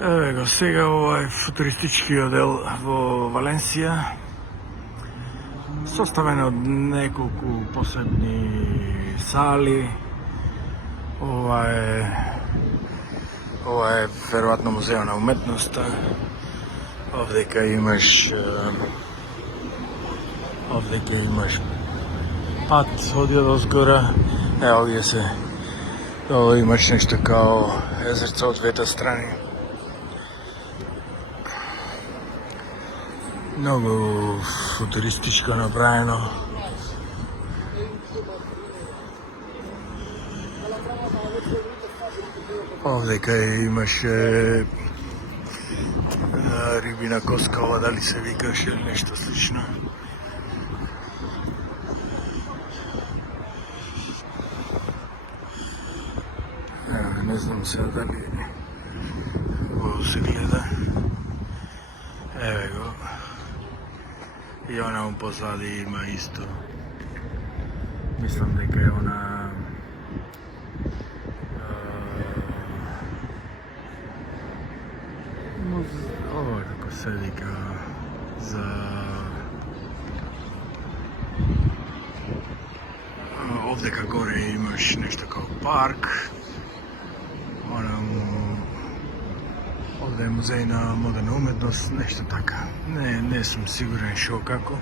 Еве го сега овај футуристички одел во Валенсија, составен од неколку посебни сали. Ова е веројатно музеј на уметноста. Овдека имаш пат оди од озгора. Овие се имаш нешто као езерца од двете страни. Многу футуристичко направено. Овдека имаше рибина коска, ова дали се викаше или нешто слично. Не знам сега дали го се гледа. Еве го. И она позади има исто. Мислам дека е она ова како се вика за овдека горе имаш нешто како парк. Овде е музеј на модерна уметност, нешто така. Не сум сигурен шо како,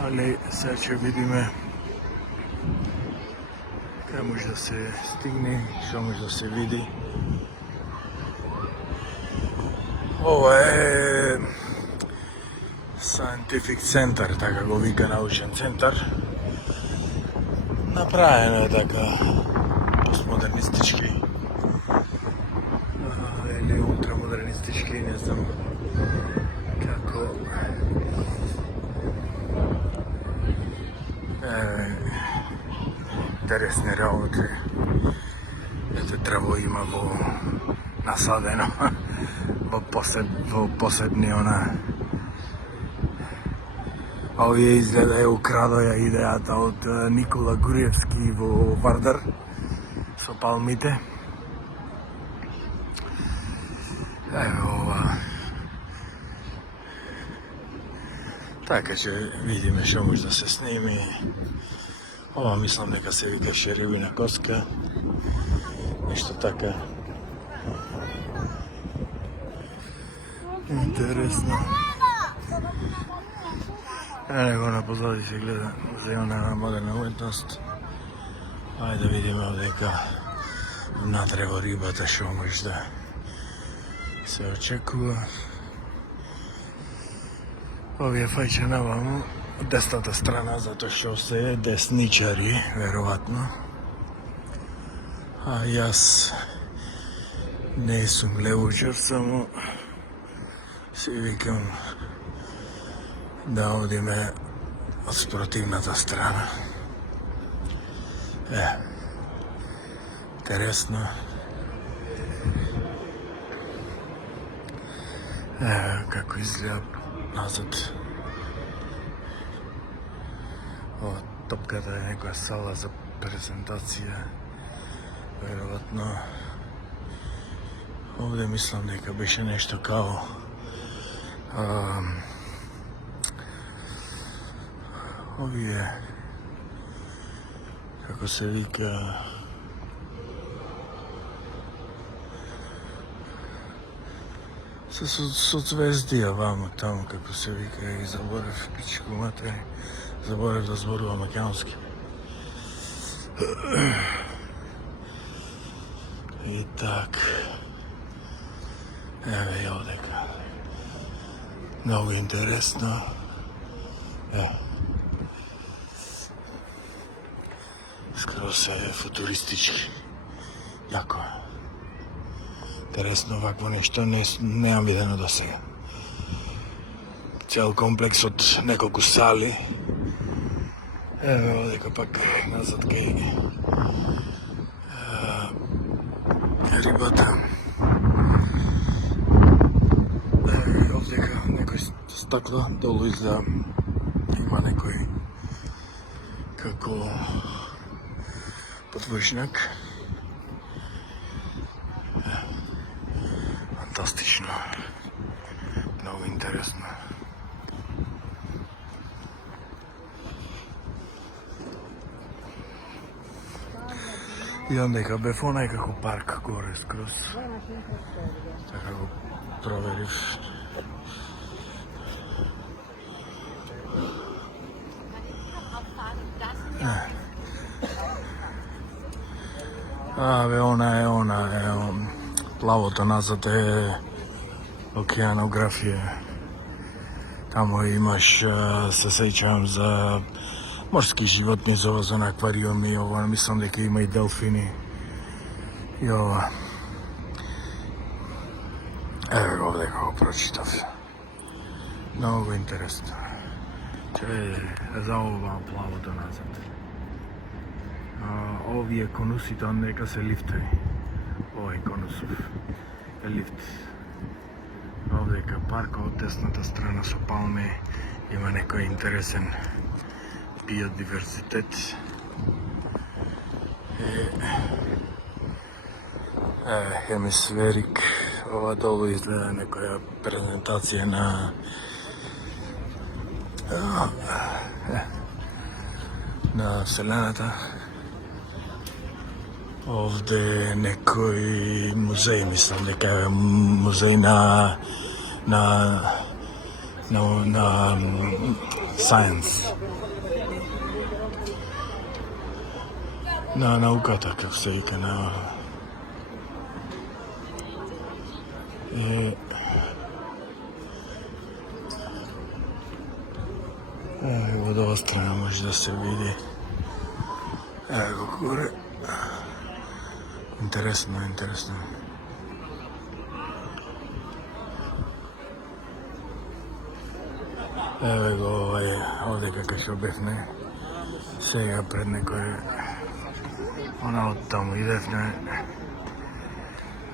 али сега ќе видиме кај може да се стигне, шо може да се види. Ова е Scientific Center, така го вика, научен центар. Направено е така постмодернистички или ултрамодернистички, не знам како. Интересни работи. Ете, древо има во насадено во посебни она. Овие изгледа украдоја идејата од Никола Гуриевски во Вардар со палмите. Ево ова. Така ќе видиме што може да се сними. Ова мислам дека се викаше рибина коска. Нешто така. Интересно. Ево на позади се гледа музеј на модерна уметност. Ајде да видиме овдека внатре во рибата што може да се очекува. Овие фаќа наваму од десната страна, затоа што се десничари, веројатно. А јас не сум левучар, само си викам да одиме од спротивната страна. Интересно. Како изгледа назад. Ова топката е некоја сала за презентација. Веројатно овде мислам дека беше нешто као овие како се вика со соцвездија ваму таму, како се вика, и заборев пичку матери, заборев да зборувам македонски. И так, еве ја одека. Многу интересно. Скроз е футуристички. Јако е. Интересно, вакво нешто неам видено до сега. Цел комплекс од неколку сали. Еве одека пак назад кај рибата. Овдека некој стакло, долу изгледа има некој како подвижник. фантастично. Многу интересно. И онда дека бев онај како парк горе скроз. Така го проверив. Она е плавото назад е океанографија. Тамо имаш, се сеќавам за морски животни, за аквариуми, ова мислам дека има и делфини. И ова. Еве го овде го прочитав. Многу интересно. Че за ова плавото назад. Овие конусите нека се лифтови. Овој конусов е лифт. Овдека парка од десната страна со палми има некој интересен биодиверзитет. Хемисферик. Ова долу изгледа некоја презентација на Вселената. Овде некој музеј, мислам дека е музеј на science. На науката, како се вика, на од ова страна може да се види. Ево го горе. Интересно. Еве го овде како што бевме. Сега пред некој она од таму идевме.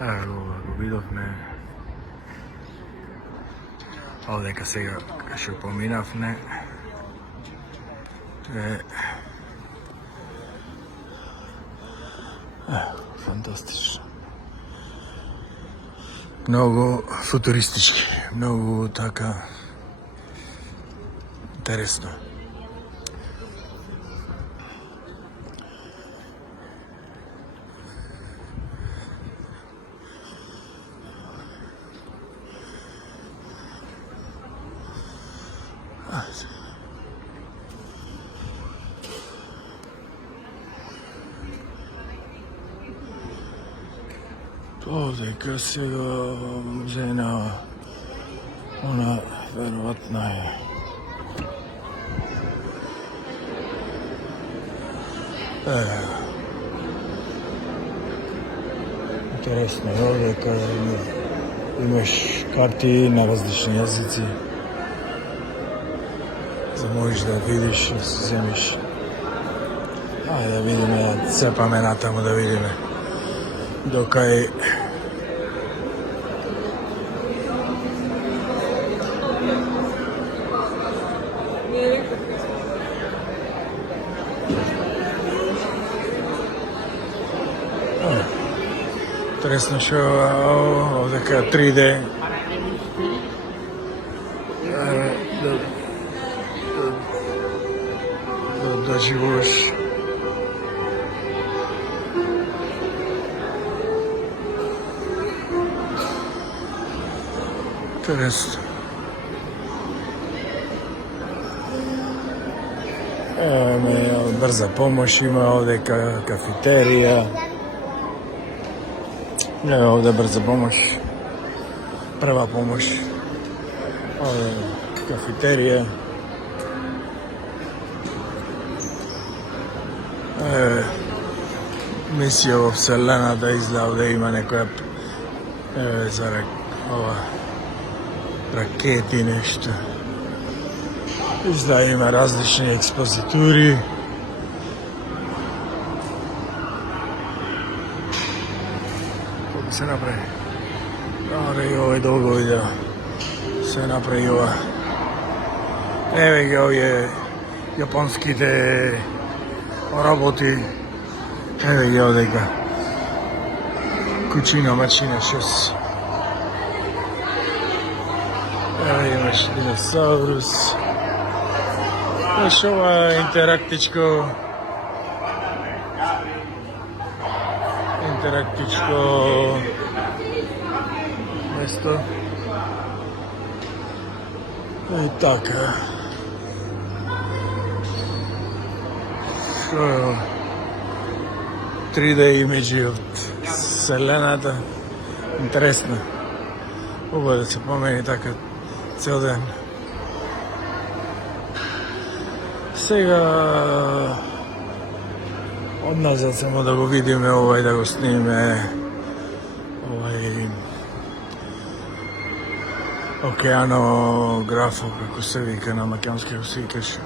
Еве го видовме. Овдека сега што поминавме. Фантастично. Многу футуристички, многу така интересно. Овдека сега музеј на она веројатно е интересно е овдека имаш карти на различни јазици за можеш да видиш и се земиш. Ајде да видиме, да цепаме натаму да видиме докај интересно што овдека 3D да живееш. Интересно. Брза помош има овдека, кафетерија. Овде брза помош, прва помош. Овде кафетерија. Мисија во Вселената изгледа овде има некоја за ова ракети нешто. Изгледа има различни експозитури. Колку се направи? Добре, и овој долго видео. Се направи ова. Еве ги овие јапонските роботи. Еве ги овдека. Кучина, машина 6. Ево имаш диносаурус. Знаеш, ова интерактичко место. И така. Што е 3D имиджи од Вселената. Интересно. Убаво е да се помени така цел ден. Сега одназад само да го видиме овај, да го снимиме овај океанографо, како се вика на македонски, го се викаш.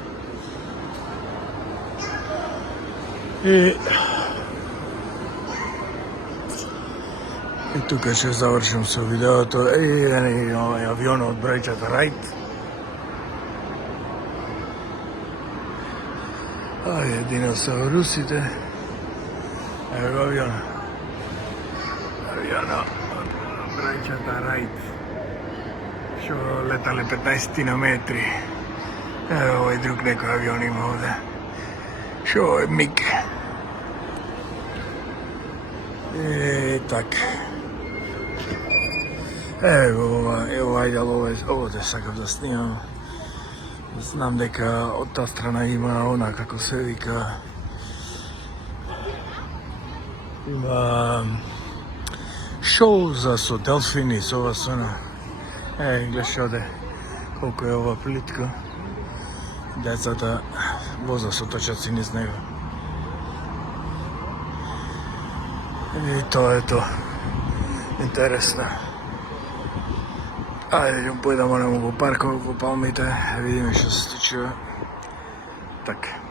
И тука ќе завршим со видеото. И овај авионот од браќата Рајт. Ајде, диносаурусите. Ево го авионот. Авионот од браќата Рајт. Што летале 15 метри. Ево овој друг некој авион има овде. Што е МиГ. И така. Ево ово те сакав да снимам. Знам дека од таа страна има она, како се вика, има шоу за со делфини, со ова со она. Гледаш оде колку е ова плитко. Децата воза со точаци низ него. И тоа е тоа. Интересно. Ајде, ќе појдемо во паркот, во палмите, видиме што се случува. Така.